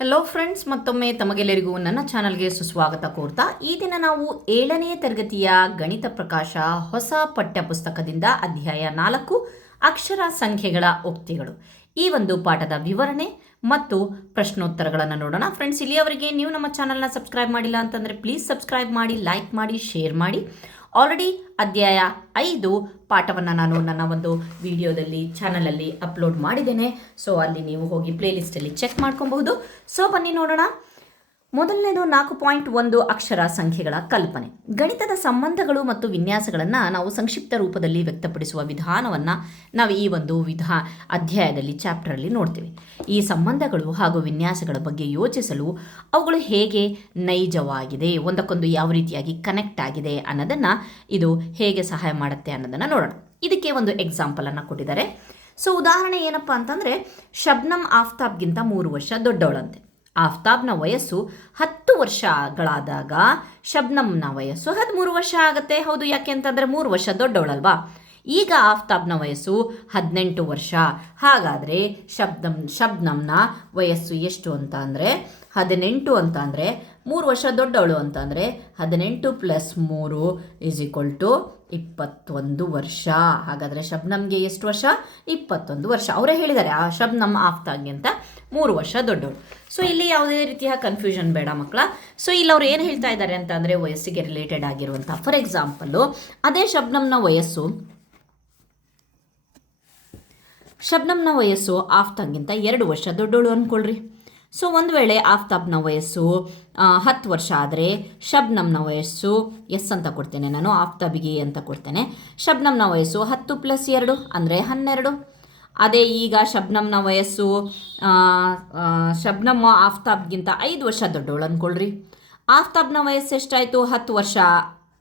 Hello friends, ಮತ್ತೊಮ್ಮೆ ತಮಗೆಲ್ಲರಿಗೂ ನನ್ನ ಚಾನಲ್ಗೆ ಸುಸ್ವಾಗತ ಕೋರ್ತಾ ಈ ದಿನ ನಾವು 7ನೇ ತರಗತಿಯ ಗಣಿತ ಪ್ರಕಾಶ ಹೊಸ ಪಠ್ಯಪುಸ್ತಕದಿಂದ ಅಧ್ಯಾಯ 4 ಅಕ್ಷರ ಸಂಖ್ಯೆಗಳ ಉಕ್ತಿಗಳು ಈ ಒಂದು ಪಾಠದ ವಿವರಣೆ ಮತ್ತು ಪ್ರಶ್ನೋತ್ತರಗಳನ್ನು ನೋಡೋಣ. ಫ್ರೆಂಡ್ಸ್, ಇಲ್ಲಿಯವರೆಗೆ ನೀವು ನಮ್ಮ ಚಾನಲ್ನ ಸಬ್ಸ್ಕ್ರೈಬ್ ಮಾಡಿಲ್ಲ ಅಂತಂದರೆ ಪ್ಲೀಸ್ ಸಬ್ಸ್ಕ್ರೈಬ್ ಮಾಡಿ, ಲೈಕ್ ಮಾಡಿ, ಶೇರ್ ಮಾಡಿ. ಆಲ್ರೆಡಿ ಅಧ್ಯಾಯ 5 ಪಾಠವನ್ನು ನಾನು ನನ್ನ ಒಂದು ವಿಡಿಯೋದಲ್ಲಿ ಚಾನಲಲ್ಲಿ ಅಪ್ಲೋಡ್ ಮಾಡಿದ್ದೇನೆ. ಸೊ ಅಲ್ಲಿ ನೀವು ಹೋಗಿ ಪ್ಲೇಲಿಸ್ಟಲ್ಲಿ ಚೆಕ್ ಮಾಡ್ಕೊಬಹುದು. ಸೊ ಬನ್ನಿ ನೋಡೋಣ. ಮೊದಲನೇದು 4.1 ಅಕ್ಷರ ಸಂಖ್ಯೆಗಳ ಕಲ್ಪನೆ. ಗಣಿತದ ಸಂಬಂಧಗಳು ಮತ್ತು ವಿನ್ಯಾಸಗಳನ್ನು ನಾವು ಸಂಕ್ಷಿಪ್ತ ರೂಪದಲ್ಲಿ ವ್ಯಕ್ತಪಡಿಸುವ ವಿಧಾನವನ್ನು ನಾವು ಈ ಒಂದು ಅಧ್ಯಾಯದಲ್ಲಿ ಚಾಪ್ಟರಲ್ಲಿ ನೋಡ್ತೀವಿ. ಈ ಸಂಬಂಧಗಳು ಹಾಗೂ ವಿನ್ಯಾಸಗಳ ಬಗ್ಗೆ ಯೋಚಿಸಲು ಅವುಗಳು ಹೇಗೆ ನೈಜವಾಗಿದೆ, ಒಂದಕ್ಕೊಂದು ಯಾವ ರೀತಿಯಾಗಿ ಕನೆಕ್ಟ್ ಆಗಿದೆ ಅನ್ನೋದನ್ನು ಇದು ಹೇಗೆ ಸಹಾಯ ಮಾಡುತ್ತೆ ಅನ್ನೋದನ್ನು ನೋಡೋಣ. ಇದಕ್ಕೆ ಒಂದು ಎಕ್ಸಾಂಪಲನ್ನು ಕೊಟ್ಟಿದ್ದಾರೆ. ಸೊ ಉದಾಹರಣೆ ಏನಪ್ಪ ಅಂತಂದರೆ, ಶಬ್ನಮ್ ಆಫ್ತಾಬ್ಗಿಂತ 3 ವರ್ಷ ದೊಡ್ಡವಳಂತೆ. ಆಫ್ತಾಬ್ನ ವಯಸ್ಸು 10 ವರ್ಷಗಳಾದಾಗ ಶಬ್ನಮ್ನ ವಯಸ್ಸು 13 ವರ್ಷ ಆಗುತ್ತೆ. ಹೌದು, ಯಾಕೆ ಅಂತಂದರೆ 3 ವರ್ಷ ದೊಡ್ಡವಳಲ್ವಾ. ಈಗ ಆಫ್ತಾಬ್ನ ವಯಸ್ಸು 18 ವರ್ಷ. ಹಾಗಾದರೆ ಶಬ್ನಮ್ನ ವಯಸ್ಸು ಎಷ್ಟು ಅಂತ ಅಂದರೆ 18 ಅಂತ ಅಂದರೆ 3 ವರ್ಷ ದೊಡ್ಡವಳು ಅಂತ ಅಂದರೆ 18 + 3 = 21 ವರ್ಷ. ಹಾಗಾದರೆ ಶಬ್ನಮ್ಗೆ ಎಷ್ಟು ವರ್ಷ? 21 ವರ್ಷ. ಅವರೇ ಹೇಳಿದ್ದಾರೆ ಆ ಶಬ್ನಮ್ ಆಫ್ತಾಬ್ಗೆ ಅಂತ 3 ವರ್ಷ ದೊಡ್ಡವಳು. ಸೊ ಇಲ್ಲಿ ಯಾವುದೇ ರೀತಿಯ ಕನ್ಫ್ಯೂಷನ್ ಬೇಡ ಮಕ್ಕಳ. ಸೊ ಇಲ್ಲಿ ಅವ್ರು ಏನು ಹೇಳ್ತಾ ಇದ್ದಾರೆ ಅಂತ ಅಂದರೆ ವಯಸ್ಸಿಗೆ ರಿಲೇಟೆಡ್ ಆಗಿರುವಂಥ, ಫಾರ್ ಎಕ್ಸಾಂಪಲ್ಲು ಅದೇ ಶಬ್ನಮ್ನ ವಯಸ್ಸು ಆಫ್ತಾಬ್ಗಿಂತ 2 ವರ್ಷ ದೊಡ್ಡವಳು ಅಂದ್ಕೊಳ್ರಿ. ಸೊ ಒಂದು ವೇಳೆ ಆಫ್ತಾಬ್ನ ವಯಸ್ಸು 10 ವರ್ಷ ಆದರೆ ಶಬ್ನಮ್ನ ವಯಸ್ಸು ಎಸ್ ಅಂತ ಕೊಡ್ತೇನೆ ನಾನು, ಆಫ್ತಾಬಿಗೆ ಅಂತ ಕೊಡ್ತೇನೆ. ಶಬ್ನಮ್ನ ವಯಸ್ಸು 10 + 2 ಅಂದರೆ 12. ಅದೇ ಈಗ ಶಬ್ನಮ್ನ ವಯಸ್ಸು ಶಬ್ನಮ್ ಆಫ್ತಾಬ್ಗಿಂತ 5 ವರ್ಷ ದೊಡ್ಡವಳು ಅಂದ್ಕೊಳ್ರಿ. ಆಫ್ತಾಬ್ನ ವಯಸ್ಸು ಎಷ್ಟಾಯಿತು? 10 ವರ್ಷ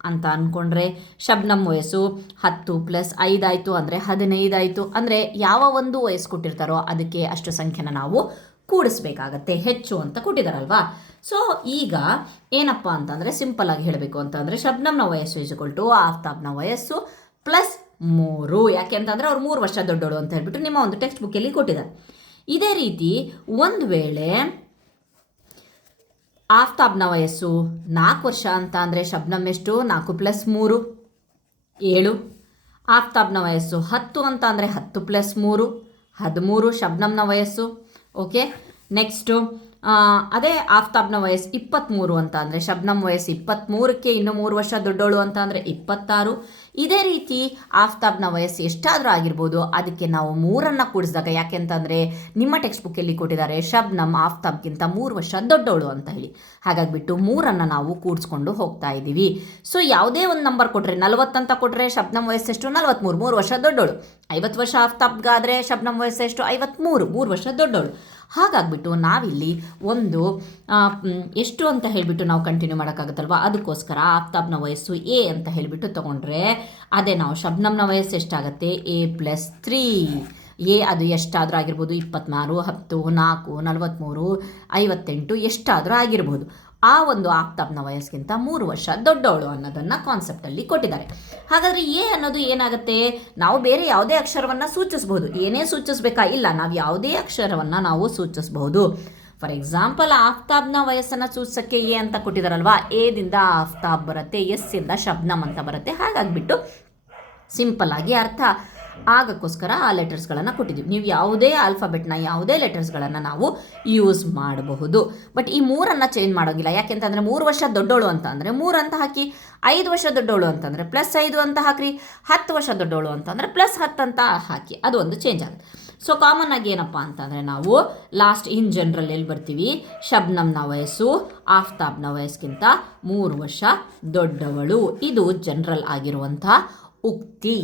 ಅಂತ ಅಂದ್ಕೊಂಡ್ರೆ ಶಬ್ನಮ್ ವಯಸ್ಸು 10 + 5 ಆಯಿತು ಅಂದರೆ 15 ಆಯಿತು. ಅಂದರೆ ಯಾವ ಒಂದು ವಯಸ್ಸು ಕೊಟ್ಟಿರ್ತಾರೋ ಅದಕ್ಕೆ ಅಷ್ಟು ಸಂಖ್ಯೆನ ನಾವು ಕೂಡಿಸ್ಬೇಕಾಗತ್ತೆ. ಹೆಚ್ಚು ಅಂತ ಕೊಟ್ಟಿದ್ದಾರಲ್ವಾ. ಸೊ ಈಗ ಏನಪ್ಪ ಅಂತಂದರೆ ಸಿಂಪಲ್ ಆಗಿ ಹೇಳಬೇಕು ಅಂತಂದರೆ ಶಬ್ನಮ್ನ ವಯಸ್ಸು = ಆಫ್ತಾಬ್ನ ವಯಸ್ಸು +3. ಯಾಕೆ ಅಂತಂದರೆ ಅವ್ರು 3 ವರ್ಷ ದೊಡ್ಡೋಳು ಅಂತ ಹೇಳ್ಬಿಟ್ಟು ನಿಮ್ಮ ಒಂದು ಟೆಕ್ಸ್ಟ್ ಬುಕ್ಕಲ್ಲಿ ಕೊಟ್ಟಿದ್ದಾರೆ. ಇದೇ ರೀತಿ ಒಂದು ವೇಳೆ ಆಫ್ತಾಬ್ನ ವಯಸ್ಸು 4 ವರ್ಷ ಅಂತ ಅಂದರೆ ಶಬ್ನಮ್ ಎಷ್ಟು? 4 + 3 7. ಆಫ್ತಾಬ್ನ ವಯಸ್ಸು 10 ಅಂತ ಅಂದರೆ 10 + 3 13 ಶಬ್ನಮ್ನ ವಯಸ್ಸು. ಓಕೆ, ನೆಕ್ಸ್ಟು ಅದೇ ಆಫ್ತಾಬ್ನ ವಯಸ್ಸು 23 ಅಂತ ಅಂದರೆ ಶಬ್ನಮ್ ವಯಸ್ಸು 23ಕ್ಕೆ ಇನ್ನೂ 3 ವರ್ಷ ದೊಡ್ಡೋಳು ಅಂತ ಅಂದರೆ 26. ಇದೇ ರೀತಿ ಆಫ್ತಾಬ್ನ ವಯಸ್ಸು ಎಷ್ಟಾದರೂ ಆಗಿರ್ಬೋದು, ಅದಕ್ಕೆ ನಾವು 3ಅನ್ನು ಕೂಡಿಸಿದಾಗ, ಯಾಕೆ ಅಂತಂದರೆ ನಿಮ್ಮ ಟೆಕ್ಸ್ಟ್ ಬುಕ್ಕಲ್ಲಿ ಕೊಟ್ಟಿದ್ದಾರೆ ಶಬ್ನಮ್ ಆಫ್ತಾಬ್ಗಿಂತ 3 ವರ್ಷ ದೊಡ್ಡೋಳು ಅಂತ ಹೇಳಿ. ಹಾಗಾಗಿಬಿಟ್ಟು 3ಅನ್ನು ನಾವು ಕೂಡಿಸ್ಕೊಂಡು ಹೋಗ್ತಾ ಇದ್ದೀವಿ. ಸೊ ಯಾವುದೇ ಒಂದು ನಂಬರ್ ಕೊಟ್ಟರೆ 40 ಅಂತ ಕೊಟ್ಟರೆ ಶಬ್ನಮ್ ವಯಸ್ಸೆಷ್ಟು? 43, 3 ವರ್ಷ ದೊಡ್ಡೋಳು. 50 ವರ್ಷ ಆಫ್ತಾಬ್ಗಾದರೆ ಶಬ್ನಮ್ ವಯಸ್ಸೆಷ್ಟು? 53, 3 ವರ್ಷ ದೊಡ್ಡೋಳು. ಹಾಗಾಗಿಬಿಟ್ಟು ನಾವಿಲ್ಲಿ ಒಂದು ಎಷ್ಟು ಅಂತ ಹೇಳಿಬಿಟ್ಟು ನಾವು ಕಂಟಿನ್ಯೂ ಮಾಡೋಕ್ಕಾಗುತ್ತಲ್ವ, ಅದಕ್ಕೋಸ್ಕರ ಆಫ್ತಾಬ್ನ ವಯಸ್ಸು ಎ ಅಂತ ಹೇಳಿಬಿಟ್ಟು ತೊಗೊಂಡ್ರೆ ಅದೇ ನಾವು ಶಬ್ನಮ್ನ ವಯಸ್ಸು ಎಷ್ಟಾಗುತ್ತೆ? A + 3. ಎ ಅದು ಎಷ್ಟಾದರೂ ಆಗಿರ್ಬೋದು, 24, 10, 4, 43, 58 ಎಷ್ಟಾದರೂ ಆಗಿರ್ಬೋದು. ಆ ಒಂದು ಆಫ್ತಾಬ್ನ ವಯಸ್ಸಿಗಿಂತ 3 ವರ್ಷ ದೊಡ್ಡವಳು ಅನ್ನೋದನ್ನು ಕಾನ್ಸೆಪ್ಟಲ್ಲಿ ಕೊಟ್ಟಿದ್ದಾರೆ. ಹಾಗಾದರೆ ಎ ಅನ್ನೋದು ಏನಾಗುತ್ತೆ? ನಾವು ಬೇರೆ ಯಾವುದೇ ಅಕ್ಷರವನ್ನು ಸೂಚಿಸಬಹುದು. ಏನೇ ಸೂಚಿಸಬೇಕಾ? ಇಲ್ಲ, ನಾವು ಯಾವುದೇ ಅಕ್ಷರವನ್ನು ನಾವು ಸೂಚಿಸಬಹುದು. ಫಾರ್ ಎಕ್ಸಾಂಪಲ್ ಆಫ್ತಾಬ್ನ ವಯಸ್ಸನ್ನು ಸೂಚಿಸೋಕ್ಕೆ ಎ ಅಂತ ಕೊಟ್ಟಿದ್ದಾರಲ್ವಾ, ಎದಿಂದ ಆಫ್ತಾಬ್ ಬರುತ್ತೆ, ಎಸ್ ಇಂದ ಶಬ್ನಮ್ ಅಂತ ಬರುತ್ತೆ. ಹಾಗಾಗಿಬಿಟ್ಟು ಸಿಂಪಲ್ ಆಗಿ ಅರ್ಥ ಆಗಕ್ಕೋಸ್ಕರ ಆ ಲೆಟರ್ಸ್ಗಳನ್ನು ಕೊಟ್ಟಿದ್ದೀವಿ. ನೀವು ಯಾವುದೇ ಆಲ್ಫಾಬೆಟ್ನ ಯಾವುದೇ ಲೆಟರ್ಸ್ಗಳನ್ನು ನಾವು ಯೂಸ್ ಮಾಡಬಹುದು. ಬಟ್ ಈ 3ಅನ್ನು ಚೇಂಜ್ ಮಾಡೋಂಗಿಲ್ಲ. ಯಾಕೆಂತಂದರೆ 3 ವರ್ಷ ದೊಡ್ಡೋಳು ಅಂತ ಅಂದರೆ 3 ಅಂತ ಹಾಕಿ, 5 ವರ್ಷ ದೊಡ್ಡೋಳು ಅಂತಂದರೆ +5 ಅಂತ ಹಾಕ್ರಿ, 10 ವರ್ಷ ದೊಡ್ಡೋಳು ಅಂತಂದರೆ +10 ಅಂತ ಹಾಕಿ, ಅದು ಒಂದು ಚೇಂಜ್ ಆಗುತ್ತೆ. ಸೊ ಕಾಮನ್ ಆಗಿ ಏನಪ್ಪ ಅಂತಂದರೆ ನಾವು ಲಾಸ್ಟ್ ಇನ್ ಜನರಲ್ ಎಲ್ಲಿ ಬರ್ತೀವಿ? ಶಬ್ನಮ್ನ ವಯಸ್ಸು ಆಫ್ತಾಬ್ನ ವಯಸ್ಸಿಗಿಂತ 3 ವರ್ಷ ದೊಡ್ಡವಳು. ಇದು ಜನರಲ್ ಆಗಿರುವಂಥ ಉಕ್ತಿ.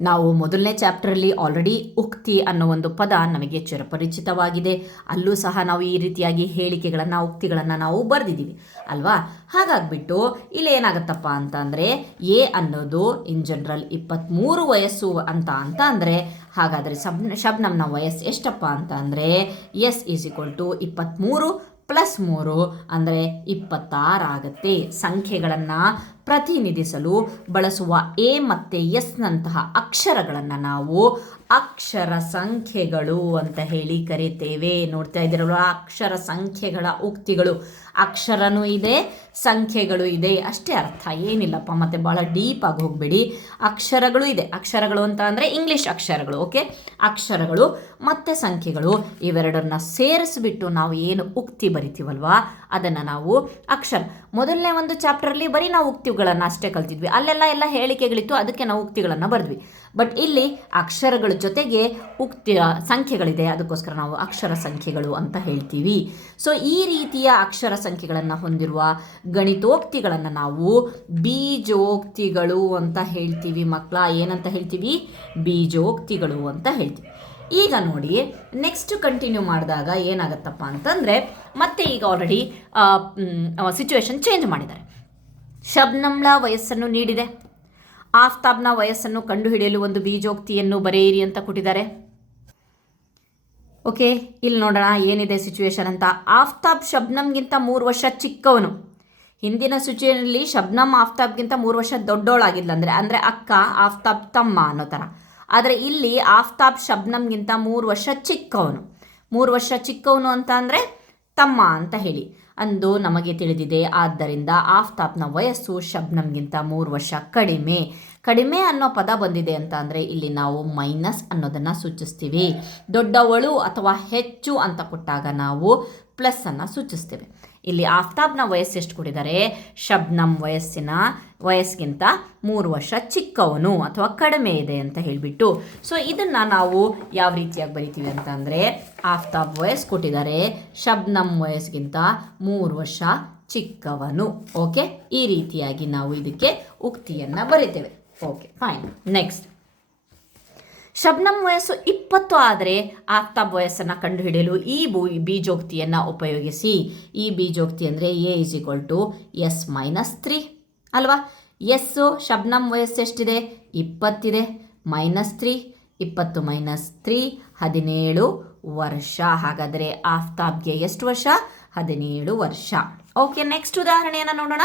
ನಾವು ಮೊದಲನೇ ಚಾಪ್ಟರಲ್ಲಿ ಆಲ್ರೆಡಿ ಉಕ್ತಿ ಅನ್ನೋ ಒಂದು ಪದ ನಮಗೆ ಚಿರಪರಿಚಿತವಾಗಿದೆ. ಅಲ್ಲೂ ಸಹ ನಾವು ಈ ರೀತಿಯಾಗಿ ಹೇಳಿಕೆಗಳನ್ನು, ಉಕ್ತಿಗಳನ್ನು ನಾವು ಬರೆದಿದ್ದೀವಿ ಅಲ್ವಾ. ಹಾಗಾಗಿಬಿಟ್ಟು ಇಲ್ಲಿ ಏನಾಗುತ್ತಪ್ಪ ಅಂತಂದರೆ ಎ ಅನ್ನೋದು ಇನ್ ಜನರಲ್ 23 ವಯಸ್ಸು ಅಂತ ಅಂದರೆ ಹಾಗಾದರೆ ಶಬ್ನಮ್ನ ವಯಸ್ಸು ಎಷ್ಟಪ್ಪ ಅಂತ ಅಂದರೆ ಎಸ್ = 23 + 3 ಅಂದರೆ 26 ಆಗುತ್ತೆ. ಸಂಖ್ಯೆಗಳನ್ನು ಪ್ರತಿನಿಧಿಸಲು ಬಳಸುವ ಎ ಮತ್ತು ಎಸ್ನಂತಹ ಅಕ್ಷರಗಳನ್ನು ನಾವು ಅಕ್ಷರ ಸಂಖ್ಯೆಗಳು ಅಂತ ಹೇಳಿ ಕರಿತೇವೆ. ನೋಡ್ತಾ ಇದ್ದೀರಲ್ವ, ಅಕ್ಷರ ಸಂಖ್ಯೆಗಳ ಉಕ್ತಿಗಳು. ಅಕ್ಷರನೂ ಇದೆ, ಸಂಖ್ಯೆಗಳು ಇದೆ, ಅಷ್ಟೇ ಅರ್ಥ, ಏನಿಲ್ಲಪ್ಪ. ಮತ್ತೆ ಭಾಳ ಡೀಪಾಗಿ ಹೋಗಬೇಡಿ. ಅಕ್ಷರಗಳು ಇದೆ. ಅಕ್ಷರಗಳು ಅಂತ ಅಂದರೆ ಇಂಗ್ಲೀಷ್ ಅಕ್ಷರಗಳು. ಓಕೆ, ಅಕ್ಷರಗಳು ಮತ್ತು ಸಂಖ್ಯೆಗಳು ಇವೆರಡನ್ನ ಸೇರಿಸ್ಬಿಟ್ಟು ನಾವು ಏನು ಉಕ್ತಿ ಬರಿತೀವಲ್ವಾ ಅದನ್ನು ನಾವು ಅಕ್ಷರ. ಮೊದಲನೇ ಒಂದು ಚಾಪ್ಟರಲ್ಲಿ ಬರೀ ನಾವು ಉಕ್ತಿಗಳನ್ನು ಅಷ್ಟೇ ಕಲ್ತಿದ್ವಿ. ಅಲ್ಲೆಲ್ಲ ಹೇಳಿಕೆಗಳಿತ್ತು, ಅದಕ್ಕೆ ನಾವು ಉಕ್ತಿಗಳನ್ನು ಬರೆದ್ವಿ. ಬಟ್ ಇಲ್ಲಿ ಅಕ್ಷರಗಳ ಜೊತೆಗೆ ಉಕ್ತಿ ಸಂಖ್ಯೆಗಳಿದೆ, ಅದಕ್ಕೋಸ್ಕರ ನಾವು ಅಕ್ಷರ ಸಂಖ್ಯೆಗಳು ಅಂತ ಹೇಳ್ತೀವಿ. ಸೊ ಈ ರೀತಿಯ ಅಕ್ಷರ ಸಂಖ್ಯೆಗಳನ್ನು ಹೊಂದಿರುವ ಗಣಿತೋಕ್ತಿಗಳನ್ನು ನಾವು ಬೀಜೋಕ್ತಿಗಳು ಅಂತ ಹೇಳ್ತೀವಿ ಮಕ್ಕಳ. ಏನಂತ ಹೇಳ್ತೀವಿ? ಬೀಜೋಕ್ತಿಗಳು ಅಂತ ಹೇಳ್ತೀವಿ. ಈಗ ನೋಡಿ, ನೆಕ್ಸ್ಟ್ ಕಂಟಿನ್ಯೂ ಮಾಡಿದಾಗ ಏನಾಗುತ್ತಪ್ಪ ಅಂತಂದರೆ, ಮತ್ತೆ ಈಗ ಆಲ್ರೆಡಿ ಸಿಚುವೇಶನ್ ಚೇಂಜ್ ಮಾಡಿದ್ದಾರೆ. ಶಬ್ನಂಳ ವಯಸ್ಸನ್ನು ನೀಡಿದೆ. ಆಫ್ತಾಬ್ನ ವಯಸ್ಸನ್ನು ಕಂಡುಹಿಡಿಯಲು ಒಂದು ಬೀಜೋಕ್ತಿಯನ್ನು ಬರೆಯಿರಿ ಅಂತ ಕೊಟ್ಟಿದ್ದಾರೆ. ಓಕೆ, ಇಲ್ಲಿ ನೋಡೋಣ ಏನಿದೆ ಸಿಚುವೇಶನ್ ಅಂತ. ಆಫ್ತಾಬ್ ಶಬ್ನಮ್ಗಿಂತ 3 ವರ್ಷ ಚಿಕ್ಕವನು. ಹಿಂದಿನ ಸಿಚುವೇಶನಲ್ಲಿ ಶಬ್ನಮ್ ಆಫ್ತಾಬ್ಗಿಂತ 3 ವರ್ಷ ದೊಡ್ಡವಳಾಗಿದ್ಲ, ಅಂದರೆ ಅಕ್ಕ, ಆಫ್ತಾಬ್ ತಮ್ಮ ಅನ್ನೋ ಥರ. ಆದರೆ ಇಲ್ಲಿ ಆಫ್ತಾಬ್ ಶಬ್ನಮ್ಗಿಂತ 3 ವರ್ಷ ಚಿಕ್ಕವನು. 3 ವರ್ಷ ಚಿಕ್ಕವನು ಅಂತ ಅಂದರೆ ತಮ್ಮ ಅಂತ ಹೇಳಿ ಅಂದು ನಮಗೆ ತಿಳಿದಿದೆ. ಆದ್ದರಿಂದ ಆಫ್ತಾಬ್ನ ವಯಸ್ಸು ಶಬ್ನಮ್ಗಿಂತ 3 ವರ್ಷ ಕಡಿಮೆ. ಕಡಿಮೆ ಅನ್ನೋ ಪದ ಬಂದಿದೆ ಅಂತ ಅಂದರೆ ಇಲ್ಲಿ ನಾವು ಮೈನಸ್ ಅನ್ನೋದನ್ನು ಸೂಚಿಸ್ತೀವಿ. ದೊಡ್ಡವಳು ಅಥವಾ ಹೆಚ್ಚು ಅಂತ ಕೊಟ್ಟಾಗ ನಾವು ಪ್ಲಸ್ಸನ್ನು ಸೂಚಿಸ್ತೇವೆ. ಇಲ್ಲಿ ಆಫ್ತಾಬ್ನ ವಯಸ್ಸು ಎಷ್ಟು ಕೊಟ್ಟಿದ್ದಾರೆ? ಶಬ್ನಮ್ ವಯಸ್ಸಿಗಿಂತ 3 ವರ್ಷ ಚಿಕ್ಕವನು ಅಥವಾ ಕಡಿಮೆ ಇದೆ ಅಂತ ಹೇಳಿಬಿಟ್ಟು. ಸೊ ಇದನ್ನು ನಾವು ಯಾವ ರೀತಿಯಾಗಿ ಬರಿತೀವಿ ಅಂತ ಅಂದರೆ, ಆಫ್ತಾಬ್ ವಯಸ್ಸು ಕೊಟ್ಟಿದ್ದಾರೆ, ಶಬ್ನಮ್ ವಯಸ್ಸಿಗಿಂತ 3 ವರ್ಷ ಚಿಕ್ಕವನು. ಓಕೆ, ಈ ರೀತಿಯಾಗಿ ನಾವು ಇದಕ್ಕೆ ಉಕ್ತಿಯನ್ನು ಬರಿತೇವೆ. Okay, fine. ನೆಕ್ಸ್ಟ್, ಶಬ್ನಮ್ ವಯಸ್ಸು 20 ಆದರೆ ಆಫ್ತಾಬ್ ವಯಸ್ಸನ್ನು ಕಂಡುಹಿಡಿಯಲು ಈ ಬೀಜೋಕ್ತಿಯನ್ನು ಉಪಯೋಗಿಸಿ. ಈ ಬೀಜೋಕ್ತಿ ಅಂದರೆ A=S-3 ಅಲ್ವಾ? ಎಸ್ಸು ಶಬ್ನಮ್ ವಯಸ್ಸು ಎಷ್ಟಿದೆ? 20 ಇದೆ. -3, 20 - 3 17 ವರ್ಷ. ಹಾಗಾದರೆ ಆಫ್ತಾಬ್ಗೆ ಎಷ್ಟು ವರ್ಷ? 17 ವರ್ಷ. ಓಕೆ, ನೆಕ್ಸ್ಟ್ ಉದಾಹರಣೆಯನ್ನು ನೋಡೋಣ.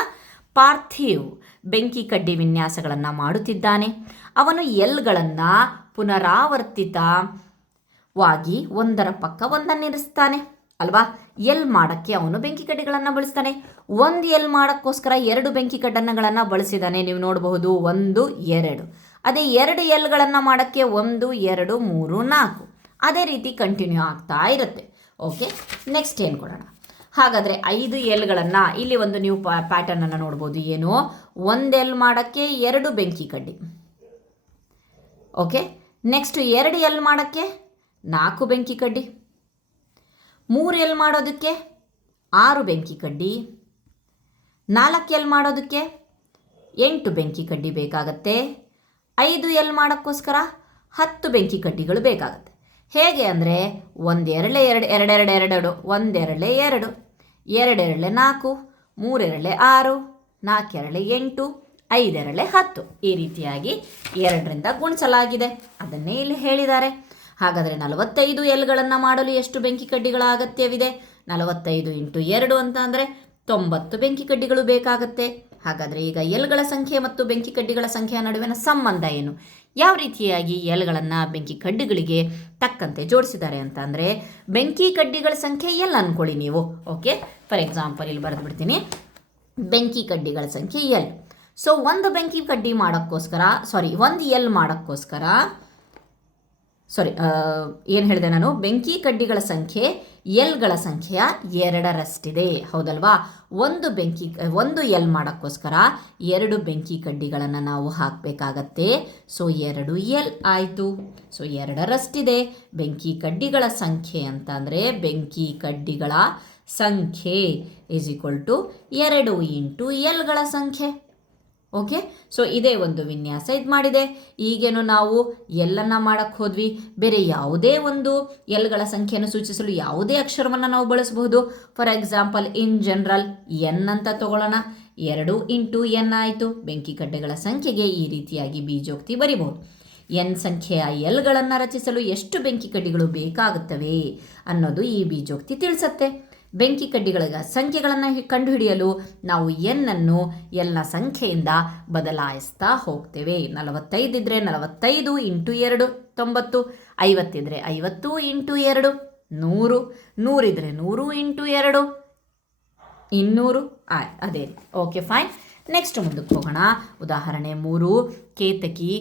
ಪಾರ್ಥಿವ್ ಬೆಂಕಿ ಕಡ್ಡಿ ವಿನ್ಯಾಸಗಳನ್ನು ಮಾಡುತ್ತಿದ್ದಾನೆ. ಅವನು ಎಲ್ಗಳನ್ನು ಪುನರಾವರ್ತಿತವಾಗಿ ಒಂದರ ಪಕ್ಕ ಒಂದನ್ನಿರಿಸ್ತಾನೆ ಅಲ್ವಾ? ಎಲ್ ಮಾಡೋಕ್ಕೆ ಅವನು ಬೆಂಕಿ ಕಡ್ಡಿಗಳನ್ನು ಬಳಸ್ತಾನೆ. ಒಂದು ಎಲ್ ಮಾಡೋಕ್ಕೋಸ್ಕರ 2 ಬೆಂಕಿ ಕಡ್ಡನ್ನುಗಳನ್ನು ಬಳಸಿದ್ದಾನೆ. ನೀವು ನೋಡಬಹುದು, 1 2. ಅದೇ 2 ಎಲ್ಗಳನ್ನು ಮಾಡೋಕ್ಕೆ 1 2 3 4. ಅದೇ ರೀತಿ ಕಂಟಿನ್ಯೂ ಆಗ್ತಾ ಇರುತ್ತೆ. ಓಕೆ, ನೆಕ್ಸ್ಟ್ ಏನು ಕೊಡೋಣ? ಹಾಗಾದರೆ 5 ಎಲ್ಗಳನ್ನು ಇಲ್ಲಿ ಒಂದು ನೀವು ಪ್ಯಾಟರ್ನನ್ನು ನೋಡ್ಬೋದು. ಏನು? 1 ಎಲ್ ಮಾಡೋಕ್ಕೆ 2 ಬೆಂಕಿ ಕಡ್ಡಿ. ಓಕೆ, ನೆಕ್ಸ್ಟ್ 2 ಎಲ್ ಮಾಡೋಕ್ಕೆ 4 ಬೆಂಕಿ ಕಡ್ಡಿ. 3 ಎಲ್ ಮಾಡೋದಕ್ಕೆ 6 ಬೆಂಕಿ ಕಡ್ಡಿ. 4 ಎಲ್ ಮಾಡೋದಕ್ಕೆ 8 ಬೆಂಕಿ ಕಡ್ಡಿ ಬೇಕಾಗತ್ತೆ. 5 ಎಲ್ ಮಾಡೋಕ್ಕೋಸ್ಕರ 10 ಬೆಂಕಿ ಕಡ್ಡಿಗಳು ಬೇಕಾಗತ್ತೆ. ಹೇಗೆ ಅಂದರೆ 1 2 2 2 2 2 1 2 2 2 2 4 3 2 6 4 2 8 5 2 10 ಈ ರೀತಿಯಾಗಿ 2ರಿಂದ ಗುಣಿಸಲಾಗಿದೆ. ಅದನ್ನೇ ಇಲ್ಲಿ ಹೇಳಿದ್ದಾರೆ. ಹಾಗಾದರೆ 45 ಎಲ್ಗಳನ್ನು ಮಾಡಲು ಎಷ್ಟು ಬೆಂಕಿ ಕಡ್ಡಿಗಳ ಅಗತ್ಯವಿದೆ? 45 × 2 ಅಂತ ಅಂದರೆ 90 ಬೆಂಕಿ ಕಡ್ಡಿಗಳು ಬೇಕಾಗತ್ತೆ. ಹಾಗಾದರೆ ಈಗ ಎಲ್ಗಳ ಸಂಖ್ಯೆ ಮತ್ತು ಬೆಂಕಿ ಕಡ್ಡಿಗಳ ಸಂಖ್ಯೆಯ ನಡುವಿನ ಸಂಬಂಧ ಏನು? ಯಾವ ರೀತಿಯಾಗಿ ಎಲ್ಗಳನ್ನು ಬೆಂಕಿ ಕಡ್ಡಿಗಳಿಗೆ ತಕ್ಕಂತೆ ಜೋಡಿಸಿದ್ದಾರೆ ಅಂತ ಅಂದರೆ, ಬೆಂಕಿ ಕಡ್ಡಿಗಳ ಸಂಖ್ಯೆ ಎಲ್ ಅಂದ್ಕೊಳ್ಳಿ ನೀವು. ಓಕೆ, ಫಾರ್ ಎಕ್ಸಾಂಪಲ್ ಇಲ್ಲಿ ಬರೆದು ಬಿಡ್ತೀನಿ. ಬೆಂಕಿ ಕಡ್ಡಿಗಳ ಸಂಖ್ಯೆ ಎಲ್. ಸೊ ಒಂದು ಬೆಂಕಿ ಕಡ್ಡಿ ಮಾಡೋಕ್ಕೋಸ್ಕರ ಒಂದು ಎಲ್ ಮಾಡೋಕ್ಕೋಸ್ಕರ ಏನು ಹೇಳಿದೆ ನಾನು? ಬೆಂಕಿ ಕಡ್ಡಿಗಳ ಸಂಖ್ಯೆ ಎಲ್ಗಳ ಸಂಖ್ಯೆಯ 2ರಷ್ಟಿದೆ. ಹೌದಲ್ವಾ? ಒಂದು ಎಲ್ ಮಾಡೋಕ್ಕೋಸ್ಕರ 2 ಬೆಂಕಿ ಕಡ್ಡಿಗಳನ್ನು ನಾವು ಹಾಕಬೇಕಾಗತ್ತೆ. ಸೊ 2 ಎಲ್ ಆಯಿತು. ಸೊ 2ರಷ್ಟಿದೆ. ಬೆಂಕಿ ಕಡ್ಡಿಗಳ ಸಂಖ್ಯೆ ಅಂತ ಅಂದರೆ ಬೆಂಕಿ ಕಡ್ಡಿಗಳ ಸಂಖ್ಯೆ = 2 × ಎಲ್ಗಳ ಸಂಖ್ಯೆ. ಓಕೆ, ಸೊ ಇದೇ ಒಂದು ವಿನ್ಯಾಸ ಇದು ಮಾಡಿದೆ. ಈಗೇನು ನಾವು ಎಲ್ಲನ್ನು ಮಾಡೋಕ್ಕೆ ಹೋದ್ವಿ. ಬೇರೆ ಯಾವುದೇ ಒಂದು ಎಲ್ಗಳ ಸಂಖ್ಯೆಯನ್ನು ಸೂಚಿಸಲು ಯಾವುದೇ ಅಕ್ಷರವನ್ನು ನಾವು ಬಳಸಬಹುದು. For example in general N ಅಂತ ತಗೊಳ್ಳೋಣ. 2 × n ಆಯಿತು. ಬೆಂಕಿ ಕಡ್ಡಿಗಳ ಸಂಖ್ಯೆಗೆ ಈ ರೀತಿಯಾಗಿ ಬೀಜೋಕ್ತಿ ಬರಿಬಹುದು. ಎನ್ ಸಂಖ್ಯೆಯ ಎಲ್ಗಳನ್ನು ರಚಿಸಲು ಎಷ್ಟು ಬೆಂಕಿ ಕಡ್ಡಿಗಳು ಬೇಕಾಗುತ್ತವೆ ಅನ್ನೋದು ಈ ಬೀಜೋಕ್ತಿ ತಿಳಿಸುತ್ತೆ. ಬೆಂಕಿ ಕಡ್ಡಿಗಳ ಸಂಖ್ಯೆಗಳನ್ನು ಕಂಡುಹಿಡಿಯಲು ನಾವು ಎನ್ನನ್ನು ಎಲ್ನ ಸಂಖ್ಯೆಯಿಂದ ಬದಲಾಯಿಸ್ತಾ ಹೋಗ್ತೇವೆ. 45 ಇದ್ದರೆ 45 ಇಂಟು 2 90, 50 ಇದ್ದರೆ 50 ಇಂಟು 2 100, 100 ಇದ್ದರೆ 100 ಇಂಟು 2 200. ಅದೇ ಓಕೆ ಫೈನ್. ನೆಕ್ಸ್ಟ್ ಮುಂದಕ್ಕೆ ಹೋಗೋಣ. ಉದಾಹರಣೆ 3. ಕೇತಕಿ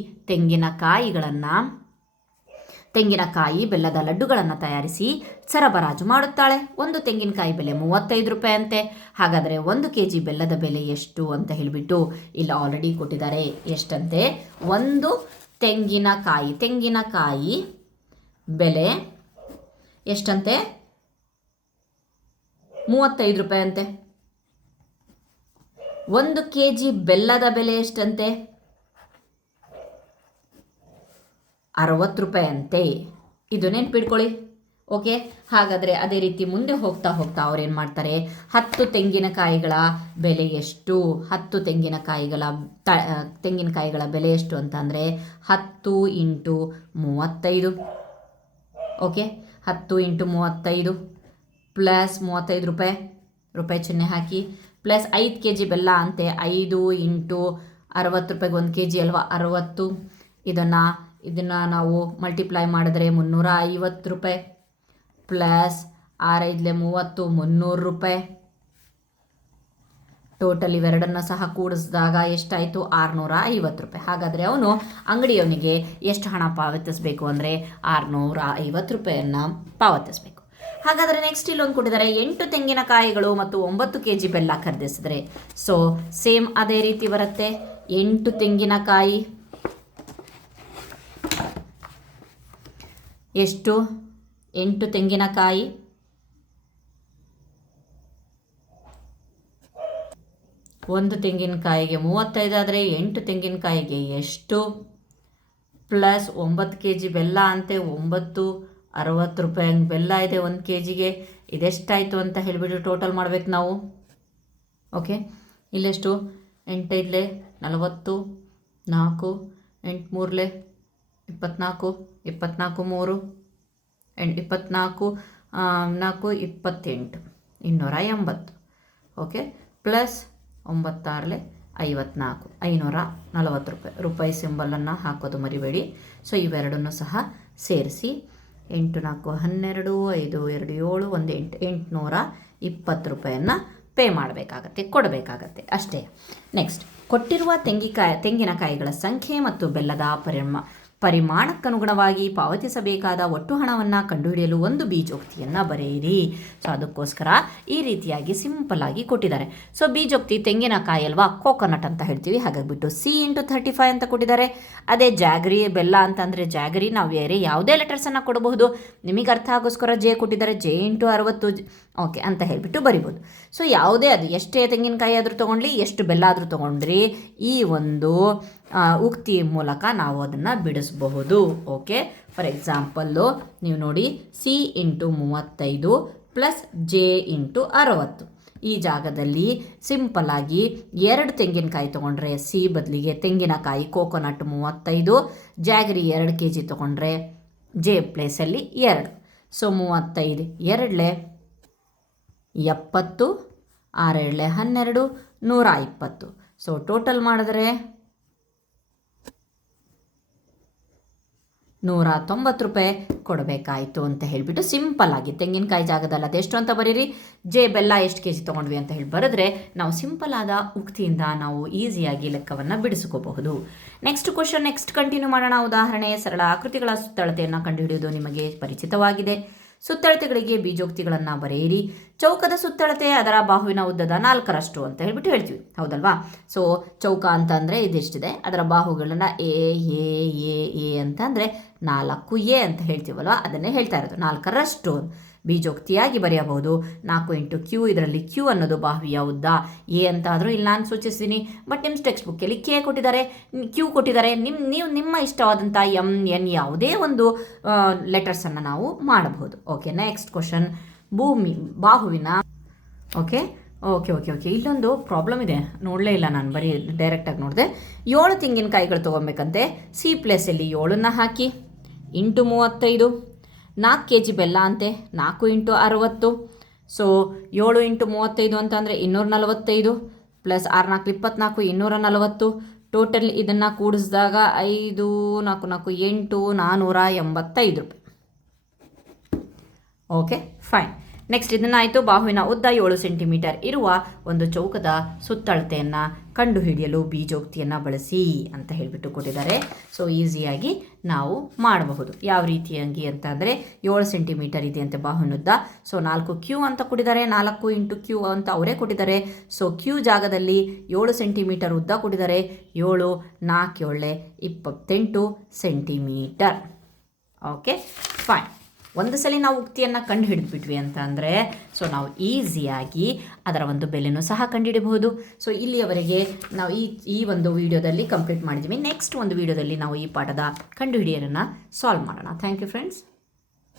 ತೆಂಗಿನಕಾಯಿ ಬೆಲ್ಲದ ಲಡ್ಡುಗಳನ್ನು ತಯಾರಿಸಿ ಸರಬರಾಜು ಮಾಡುತ್ತಾಳೆ. ಒಂದು ತೆಂಗಿನಕಾಯಿ ಬೆಲೆ 35 ರೂಪಾಯಿ ಅಂತೆ. ಹಾಗಾದರೆ 1 kg ಬೆಲ್ಲದ ಬೆಲೆ ಎಷ್ಟು ಅಂತ ಹೇಳಿಬಿಟ್ಟು ಇಲ್ಲಿ ಆಲ್ರೆಡಿ ಕೊಟ್ಟಿದ್ದಾರೆ. ಎಷ್ಟಂತೆ? ಒಂದು ತೆಂಗಿನಕಾಯಿ ಬೆಲೆ ಎಷ್ಟಂತೆ? 35 ರೂಪಾಯಿ ಅಂತೆ. 1 kg ಬೆಲ್ಲದ ಬೆಲೆ ಎಷ್ಟಂತೆ? 60 ರೂಪಾಯಿ ಅಂತೆ. ಇದು ನೆನ್ಪಿಡ್ಕೊಳ್ಳಿ. ಓಕೆ, ಹಾಗಾದರೆ ಅದೇ ರೀತಿ ಮುಂದೆ ಹೋಗ್ತಾ ಅವ್ರೇನು ಮಾಡ್ತಾರೆ, 10 ತೆಂಗಿನಕಾಯಿಗಳ ಬೆಲೆ ಎಷ್ಟು? 10 ತೆಂಗಿನಕಾಯಿಗಳ ಬೆಲೆ ಎಷ್ಟು ಅಂತ ಅಂದರೆ 10 ಇಂಟು 35. ಓಕೆ, 10 ಇಂಟು 35 ಪ್ಲಸ್ 35 ರೂಪಾಯಿ ಚಿಹ್ನೆ ಹಾಕಿ, ಪ್ಲಸ್ 5 kg ಬೆಲ್ಲ ಅಂತೆ. 5 ಇಂಟು 60 ರೂಪಾಯಿಗೆ 1 kg ಅಲ್ವಾ, 60. ಇದನ್ನು ನಾವು ಮಲ್ಟಿಪ್ಲೈ ಮಾಡಿದ್ರೆ 350 ರೂಪಾಯಿ ಪ್ಲಸ್ 6 5 30, 300 ರೂಪಾಯಿ. ಟೋಟಲ್ ಇವೆರಡನ್ನು ಸಹ ಕೂಡಿಸಿದಾಗ ಎಷ್ಟಾಯಿತು? 650 ರೂಪಾಯಿ. ಹಾಗಾದರೆ ಅವನು ಅಂಗಡಿಯವನಿಗೆ ಎಷ್ಟು ಹಣ ಪಾವತಿಸಬೇಕು ಅಂದರೆ 650 ರೂಪಾಯಿಯನ್ನು ಪಾವತಿಸಬೇಕು. ಹಾಗಾದರೆ ನೆಕ್ಸ್ಟ್ ಇಲ್ಲೊಂದು ಕೊಟ್ಟಿದ್ದಾರೆ, 8 ತೆಂಗಿನಕಾಯಿಗಳು ಮತ್ತು 9 kg ಬೆಲ್ಲ ಖರೀದಿಸಿದರೆ. ಸೊ ಸೇಮ್ ಅದೇ ರೀತಿ ಬರುತ್ತೆ. 8 ತೆಂಗಿನಕಾಯಿ ಎಷ್ಟು? 8 ತೆಂಗಿನಕಾಯಿ ಒಂದು ತೆಂಗಿನಕಾಯಿಗೆ 35 ಆದರೆ 8 ತೆಂಗಿನಕಾಯಿಗೆ ಎಷ್ಟು? ಪ್ಲಸ್ 9 kg ಬೆಲ್ಲ ಅಂತೆ. 9 60 ರೂಪಾಯಿ ಬೆಲ್ಲ ಇದೆ 1 kgಗೆ. ಇದೆಷ್ಟಾಯಿತು ಅಂತ ಹೇಳಿಬಿಟ್ಟು ಟೋಟಲ್ ಮಾಡಬೇಕು ನಾವು. ಓಕೆ, ಇಲ್ಲೆಷ್ಟು? 8 5 40, 4 8 3 24, 24 3 24 4 28, 280. ಓಕೆ, ಪ್ಲಸ್ 9 6 54, 540 ರೂಪಾಯಿ ಸಿಂಬಲನ್ನು ಹಾಕೋದು ಮರಿಬೇಡಿ. ಸೊ ಇವೆರಡನ್ನು ಸಹ ಸೇರಿಸಿ 8 4 12, 5 2 7, 1 8, 820 ರೂಪಾಯಿಯನ್ನು ಪೇ ಮಾಡಬೇಕಾಗತ್ತೆ, ಕೊಡಬೇಕಾಗತ್ತೆ ಅಷ್ಟೇ. ನೆಕ್ಸ್ಟ್, ಕೊಟ್ಟಿರುವ ತೆಂಗಿನಕಾಯಿಗಳ ಸಂಖ್ಯೆ ಮತ್ತು ಬೆಲ್ಲದ ಪರಿಮಾಣಕ್ಕನುಗುಣವಾಗಿ ಪಾವತಿಸಬೇಕಾದ ಒಟ್ಟು ಹಣವನ್ನು ಕಂಡುಹಿಡಿಯಲು ಒಂದು ಬೀಜೋಕ್ತಿಯನ್ನು ಬರೆಯಿರಿ. ಸೊ ಅದಕ್ಕೋಸ್ಕರ ಈ ರೀತಿಯಾಗಿ ಸಿಂಪಲ್ ಆಗಿ ಕೊಟ್ಟಿದ್ದಾರೆ. ಸೊ ಬೀಜೋಕ್ತಿ ತೆಂಗಿನಕಾಯಿ ಅಲ್ವಾ, ಕೋಕೋನಟ್ ಅಂತ ಹೇಳ್ತೀವಿ. ಹಾಗಾಗಿಬಿಟ್ಟು C ಇಂಟು 35 ಅಂತ ಕೊಟ್ಟಿದ್ದಾರೆ. ಅದೇ ಜಾಗರಿ ಬೆಲ್ಲ ಅಂತಂದರೆ ಜಾಗರಿ, ನಾವು ಬೇರೆ ಯಾವುದೇ ಲೆಟರ್ಸನ್ನು ಕೊಡಬಹುದು. ನಿಮಗೆ ಅರ್ಥ ಆಗೋಸ್ಕರ J ಕೊಟ್ಟಿದ್ದಾರೆ, J ಇಂಟು 60 ಓಕೆ ಅಂತ ಹೇಳಿಬಿಟ್ಟು ಬರಿಬೋದು. ಸೊ ಯಾವುದೇ ಅದು ಎಷ್ಟೇ ತೆಂಗಿನಕಾಯಿ ಆದರೂ ತೊಗೊಂಡ್ಲಿ, ಎಷ್ಟು ಬೆಲ್ಲ ಆದರೂ ತೊಗೊಂಡ್ರಿ, ಈ ಒಂದು ಉಕ್ತಿ ಮೂಲಕ ನಾವು ಅದನ್ನು ಬಿಡಿಸಬಹುದು. ಓಕೆ, ಫಾರ್ ಎಕ್ಸಾಂಪಲ್ಲು ನೀವು ನೋಡಿ, C into 35 plus J into 60. ಈ ಜಾಗದಲ್ಲಿ ಸಿಂಪಲ್ಲಾಗಿ 2 ತೆಂಗಿನಕಾಯಿ ತೊಗೊಂಡ್ರೆ C ಬದಲಿಗೆ ತೆಂಗಿನಕಾಯಿ ಕೋಕೋನಟ್ 35, ಜಾಗರಿ 2 kg ತೊಗೊಂಡ್ರೆ J ಪ್ಲೇಸಲ್ಲಿ 2. ಸೊ 35 2 70, 6 2 12, 120. ಸೊ ಟೋಟಲ್ ಮಾಡಿದ್ರೆ 190 ರೂಪಾಯಿ ಕೊಡಬೇಕಾಯಿತು ಅಂತ ಹೇಳಿಬಿಟ್ಟು ಸಿಂಪಲ್ಲಾಗಿ ತೆಂಗಿನಕಾಯಿ ಜಾಗದಲ್ಲಿ ಅದೆಷ್ಟು ಅಂತ ಬರೀರಿ, J ಬೆಲ್ಲ ಎಷ್ಟು kg ತೊಗೊಂಡ್ವಿ ಅಂತ ಹೇಳಿ ಬರೆದ್ರೆ ನಾವು ಸಿಂಪಲ್ ಆದ ಉಕ್ತಿಯಿಂದ ನಾವು ಈಸಿಯಾಗಿ ಲೆಕ್ಕವನ್ನು ಬಿಡಿಸ್ಕೋಬಹುದು. ನೆಕ್ಸ್ಟ್ ಕ್ವಶನ್, ನೆಕ್ಸ್ಟ್ ಕಂಟಿನ್ಯೂ ಮಾಡೋಣ. ಉದಾಹರಣೆ, ಸರಳ ಆಕೃತಿಗಳ ಸುತ್ತಳತೆಯನ್ನು ಕಂಡುಹಿಡಿಯುವುದು ನಿಮಗೆ ಪರಿಚಿತವಾಗಿದೆ. ಸುತ್ತಳತೆಗಳಿಗೆ ಬೀಜೋಕ್ತಿಗಳನ್ನು ಬರೆಯಿರಿ. ಚೌಕದ ಸುತ್ತಳತೆ ಅದರ ಬಾಹುವಿನ ಉದ್ದದ 4ರಷ್ಟು ಅಂತ ಹೇಳ್ಬಿಟ್ಟು ಹೇಳ್ತೀವಿ, ಹೌದಲ್ವಾ? ಸೊ ಚೌಕ ಅಂತಂದರೆ ಇದೆಷ್ಟಿದೆ, ಅದರ ಬಾಹುಗಳನ್ನು ಎ ಅಂತಂದರೆ 4A ಅಂತ ಹೇಳ್ತೀವಲ್ವ, ಅದನ್ನೇ ಹೇಳ್ತಾ ಇರೋದು. 4ರಷ್ಟು ಬೀಜೋಕ್ತಿಯಾಗಿ ಬರೆಯಬಹುದು. 4 ಇಂಟು Q, ಇದರಲ್ಲಿ Q ಅನ್ನೋದು ಬಾಹುವಿಯ ಉದ್ದ. ಎ ಅಂತಾದರೂ ಇಲ್ಲಿ ನಾನು ಸೂಚಿಸ್ತೀನಿ, ಬಟ್ ನಿಮ್ಮ ಟೆಕ್ಸ್ಟ್ ಬುಕ್ಕಲ್ಲಿ K ಕೊಟ್ಟಿದ್ದಾರೆ, Q ಕೊಟ್ಟಿದ್ದಾರೆ. ನೀವು ನಿಮ್ಮ ಇಷ್ಟವಾದಂಥ M N ಯಾವುದೇ ಒಂದು ಲೆಟರ್ಸನ್ನು ನಾವು ಮಾಡಬಹುದು. ಓಕೆ, ನೆಕ್ಸ್ಟ್ ಕ್ವಶನ್, ಬಾಹುವಿನ ಓಕೆ ಓಕೆ ಓಕೆ ಓಕೆ ಇಲ್ಲೊಂದು ಪ್ರಾಬ್ಲಮ್ ಇದೆ, ನೋಡಲೇ ಇಲ್ಲ ನಾನು, ಬರೀ ಡೈರೆಕ್ಟಾಗಿ ನೋಡಿದೆ. 7 ತೆಂಗಿನಕಾಯಿಗಳು ತೊಗೊಬೇಕಂತೆ. C ಪ್ಲೇಸಲ್ಲಿ 7ನ್ನು ಹಾಕಿ, ಇಂಟು 35, 4 kg ಬೆಲ್ಲ ಅಂತೆ. 4 ಇಂಟು 60, ಸೊ 7 ಇಂಟು 35 ಅಂತಂದರೆ 245 ಪ್ಲಸ್ 6 4 24 240. ಟೋಟಲ್ ಇದನ್ನು ಕೂಡಿಸಿದಾಗ 5 4 4 8 485 ರೂಪಾಯಿ. Okay fine. ನೆಕ್ಸ್ಟ್ ಇದನ್ನು ಆಯಿತು. ಬಾಹುವಿನ ಉದ್ದ 7 ಸೆಂಟಿಮೀಟರ್ ಇರುವ ಒಂದು ಚೌಕದ ಸುತ್ತಳತೆಯನ್ನು ಕಂಡುಹಿಡಿಯಲು ಬೀಜೋಕ್ತಿಯನ್ನು ಬಳಸಿ ಅಂತ ಹೇಳಿಬಿಟ್ಟು ಕೊಟ್ಟಿದ್ದಾರೆ. ಸೊ ಈಸಿಯಾಗಿ ನಾವು ಮಾಡಬಹುದು. ಯಾವ ರೀತಿಯಾಗಿ ಅಂತ ಅಂದರೆ 7 ಸೆಂಟಿಮೀಟರ್ ಇದೆ ಅಂತ ಬಾಹುವಿನುದ್ದ. ಸೊ 4 ಕ್ಯೂ ಅಂತ ಕೊಟ್ಟಿದ್ದಾರೆ, 4 ಇಂಟು ಕ್ಯೂ ಅಂತ ಅವರೇ ಕೊಟ್ಟಿದ್ದಾರೆ. ಸೊ ಕ್ಯೂ ಜಾಗದಲ್ಲಿ 7 ಸೆಂಟಿಮೀಟರ್ ಉದ್ದ ಕೊಟ್ಟಿದ್ದಾರೆ. 7 4 7 28 ಸೆಂಟಿಮೀಟರ್. Okay fine. ಒಂದು ಸಲ ನಾವು ಉಕ್ತಿಯನ್ನು ಕಂಡು ಹಿಡಿದ್ಬಿಟ್ವಿ ಅಂತ ಅಂದರೆ ಸೊ ನಾವು ಈಸಿಯಾಗಿ ಅದರ ಒಂದು ಬೆಲೆನೂ ಸಹ ಕಂಡುಹಿಡಬಹುದು. ಸೊ ಇಲ್ಲಿಯವರೆಗೆ ನಾವು ಈ ಒಂದು ವಿಡಿಯೋದಲ್ಲಿ ಕಂಪ್ಲೀಟ್ ಮಾಡಿದ್ದೀವಿ. ನೆಕ್ಸ್ಟ್ ಒಂದು ವಿಡಿಯೋದಲ್ಲಿ ನಾವು ಈ ಪಾಠದ ಕಂಡುಹಿಡಿಯೋದನ್ನು ಸಾಲ್ವ್ ಮಾಡೋಣ. Thank you friends.